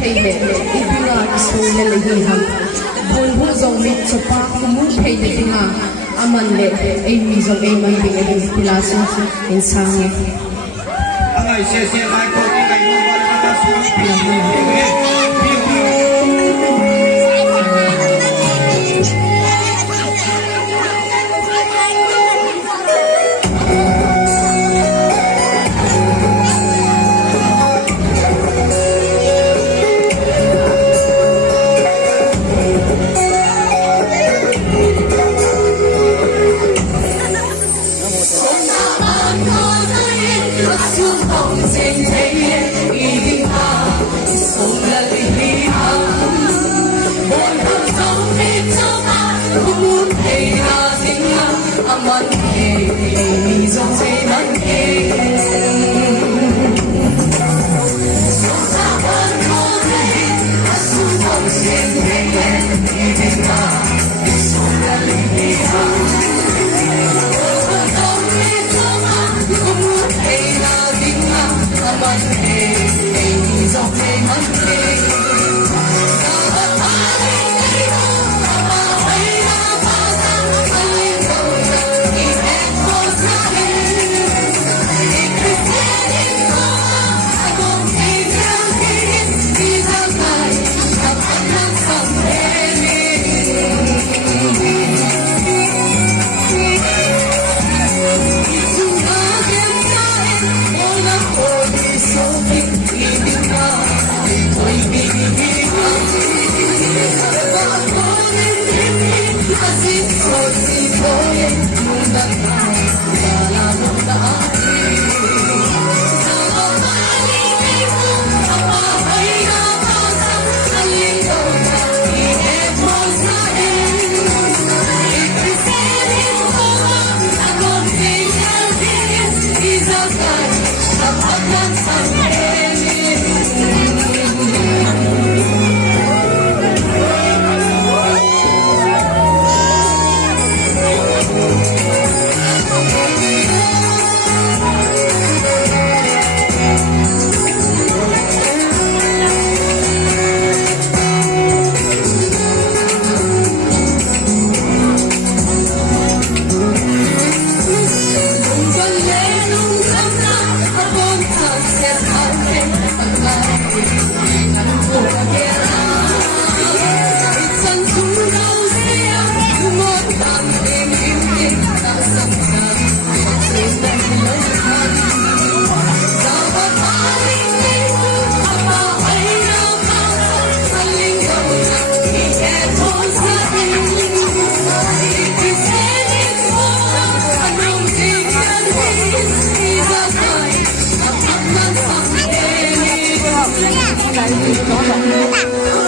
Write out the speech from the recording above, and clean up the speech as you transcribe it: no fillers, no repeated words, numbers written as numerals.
Hey le, ibinga isole le hiham. Bulbu zong mit sopa kumu hey le dinga. Aman le, ay mi zong ay man binga yung pilaso insangi. Ang ay siya ay ko di kayo wala na Hãy subscribe cho kênh Ghiền Mì Gõ để không bỏ lỡ những video hấp dẫn.